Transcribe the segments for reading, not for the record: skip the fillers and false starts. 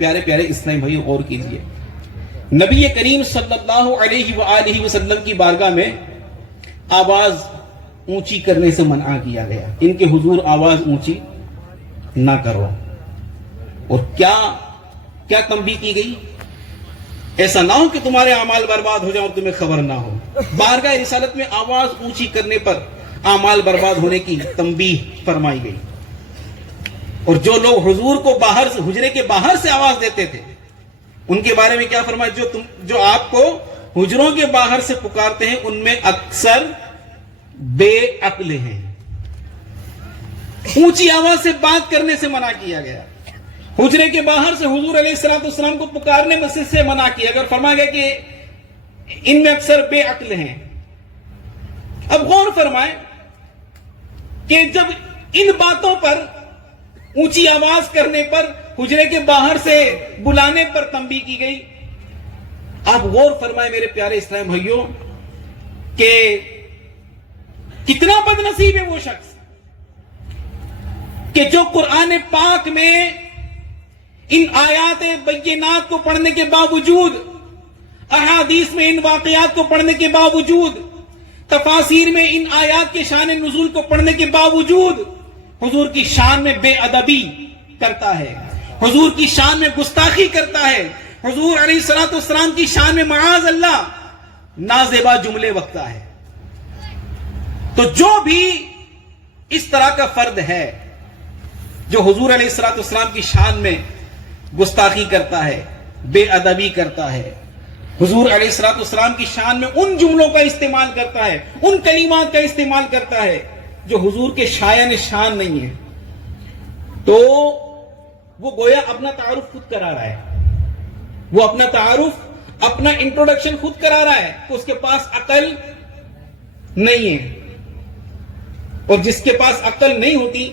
پیارے پیارے اسلامی بھائیوں غور کیجئے، نبی کریم صلی اللہ علیہ وآلہ وسلم کی بارگاہ میں آواز اونچی کرنے سے منع کیا گیا، ان کے حضور آواز اونچی نہ کرو، اور کیا تنبیہ کی گئی؟ ایسا نہ ہو کہ تمہارے اعمال برباد ہو جائیں اور تمہیں خبر نہ ہو۔ بارگاہ رسالت میں آواز اونچی کرنے پر اعمال برباد ہونے کی تنبیہ فرمائی گئی، اور جو لوگ حضور کو حجرے کے باہر سے آواز دیتے تھے ان کے بارے میں کیا فرمایا؟ جو آپ کو حجروں کے باہر سے پکارتے ہیں ان میں اکثر بے عقل ہیں۔ اونچی آواز سے بات کرنے سے منع کیا گیا، حجرے کے باہر سے حضور علیہ السلام کو پکارنے مسجد سے منع کیا گیا، اور فرمایا گیا کہ ان میں اکثر بے عقل ہیں۔ اب غور فرمائیں کہ جب ان باتوں پر، اونچی آواز کرنے پر، حجرے کے باہر سے بلانے پر تنبیہ کی گئی، آپ غور فرمائیں میرے پیارے اسلام بھائیوں کہ کتنا بد نصیب ہے وہ شخص کہ جو قرآن پاک میں ان آیات بینات کو پڑھنے کے باوجود، احادیث میں ان واقعات کو پڑھنے کے باوجود، تفاسیر میں ان آیات کے شان نزول کو پڑھنے کے باوجود حضور کی شان میں بے ادبی کرتا ہے، حضور کی شان میں گستاخی کرتا ہے، حضور علیہ السلام کی شان میں معاذ اللہ نازیبا جملے وقتا ہے۔ تو جو بھی اس طرح کا فرد ہے جو حضور علیہ السلام کی شان میں گستاخی کرتا ہے، بے ادبی کرتا ہے، حضور علیہ السلام کی شان میں ان جملوں کا استعمال کرتا ہے، ان کلمات کا استعمال کرتا ہے جو حضور کے شایان شان نہیں ہے، تو وہ گویا اپنا تعارف خود کرا رہا ہے، وہ اپنا تعارف، اپنا انٹروڈکشن خود کرا رہا ہے کہ اس کے پاس عقل نہیں ہے۔ اور جس کے پاس عقل نہیں ہوتی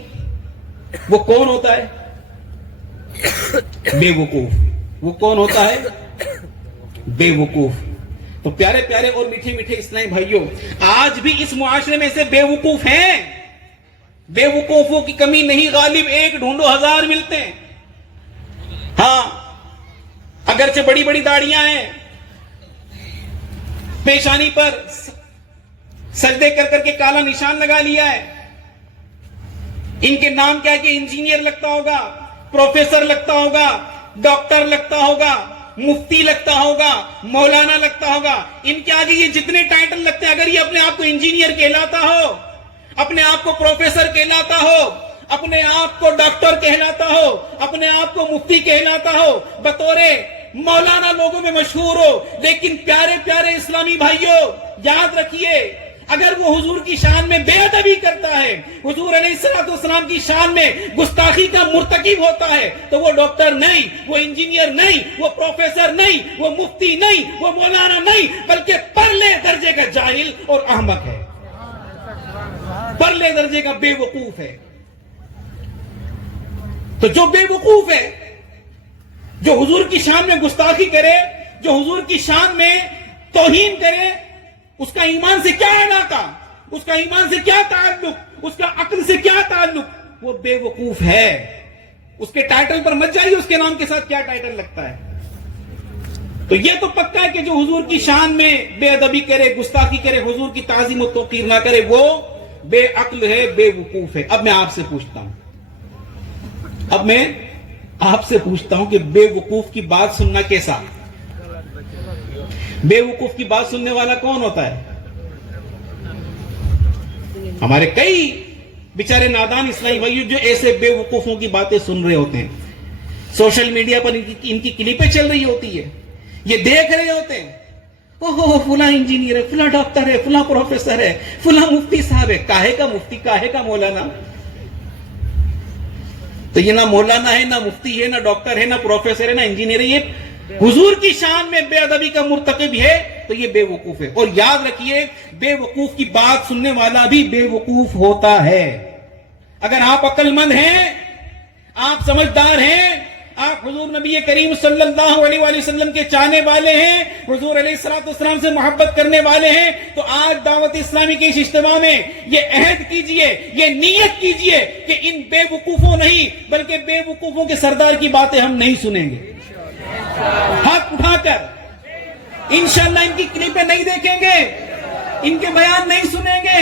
وہ کون ہوتا ہے؟ بے وقوف۔ وہ کون ہوتا ہے؟ بے وقوف۔ تو پیارے پیارے اور میٹھے میٹھے اسلامی بھائیوں، آج بھی اس معاشرے میں سے بے وقوف ہیں۔ بے وقوفوں کی کمی نہیں، غالب ایک ڈھونڈو ہزار ملتے ہیں۔ ہاں، اگرچہ بڑی بڑی داڑیاں ہیں، پیشانی پر سجدے کر کر کے کالا نشان لگا لیا ہے، ان کے نام کیا ہے کہ انجینئر لگتا ہوگا، پروفیسر لگتا ہوگا، ڈاکٹر لگتا ہوگا، مفتی لگتا ہوگا، مولانا لگتا ہوگا، ان کے آگے یہ جتنے ٹائٹل لگتے ہیں، اگر یہ اپنے آپ کو انجینئر کہلاتا ہو، اپنے آپ کو پروفیسر کہلاتا ہو، اپنے آپ کو ڈاکٹر کہلاتا ہو، اپنے آپ کو مفتی کہلاتا ہو، بطور مولانا لوگوں میں مشہور ہو، لیکن پیارے پیارے اسلامی بھائیوں یاد رکھیے، اگر وہ حضور کی شان میں بے ادبی کرتا ہے، حضور علیہ السلام کی شان میں گستاخی کا مرتکب ہوتا ہے، تو وہ ڈاکٹر نہیں، وہ انجینئر نہیں، وہ پروفیسر نہیں، وہ مفتی نہیں، وہ مولانا نہیں، بلکہ پرلے درجے کا جاہل اور احمق ہے، پرلے درجے کا بے وقوف ہے۔ تو جو بے وقوف ہے، جو حضور کی شان میں گستاخی کرے، جو حضور کی شان میں توہین کرے، اس کا ایمان سے کیا علاقہ، اس کا ایمان سے کیا تعلق، اس کا عقل سے کیا تعلق؟ وہ بے وقوف ہے۔ اس کے ٹائٹل پر مت جائیے، اس کے نام کے ساتھ کیا ٹائٹل لگتا ہے۔ تو یہ تو پکا ہے کہ جو حضور کی شان میں بے ادبی کرے، گستاخی کرے، حضور کی تعظیم و توقیر نہ کرے، وہ بے عقل ہے، بے وقوف ہے۔ اب میں آپ سے پوچھتا ہوں کہ بے وقوف کی بات سننا کیسا؟ بے وقوف کی بات سننے والا کون ہوتا ہے؟ ہمارے کئی بیچارے نادان اسلامی بھائی جو ایسے بے وقوفوں کی باتیں سن رہے ہوتے ہیں، سوشل میڈیا پر ان کی کلپیں چل رہی ہوتی ہے، یہ دیکھ رہے ہوتے ہیں، اوہ فلاں انجینئر ہے، فلاں ڈاکٹر ہے، فلاں پروفیسر ہے، فلاں مفتی صاحب ہے۔ کاہے کا مفتی، کاہے کا مولانا؟ تو یہ نہ مولانا ہے، نہ مفتی ہے، نہ ڈاکٹر ہے، نہ پروفیسر ہے، نہ انجینئر ہے، یہ حضور کی شان میں بے ادبی کا مرتکب ہے، تو یہ بے وقوف ہے۔ اور یاد رکھیے، بے وقوف کی بات سننے والا بھی بے وقوف ہوتا ہے۔ اگر آپ عقل مند ہیں، آپ سمجھدار ہیں، آپ حضور نبی کریم صلی اللہ علیہ وآلہ وسلم کے چاہنے والے ہیں، حضور علیہ السلام سے محبت کرنے والے ہیں، تو آج دعوت اسلامی کے اس اجتماع میں یہ عہد کیجئے، یہ نیت کیجئے کہ ان بے وقوفوں نہیں بلکہ بے وقوفوں کے سردار کی باتیں ہم نہیں سنیں گے۔ ہاتھ اٹھا کر انشاءاللہ ان کی کلپیں نہیں دیکھیں گے, ان کے بیان نہیں سنیں گے,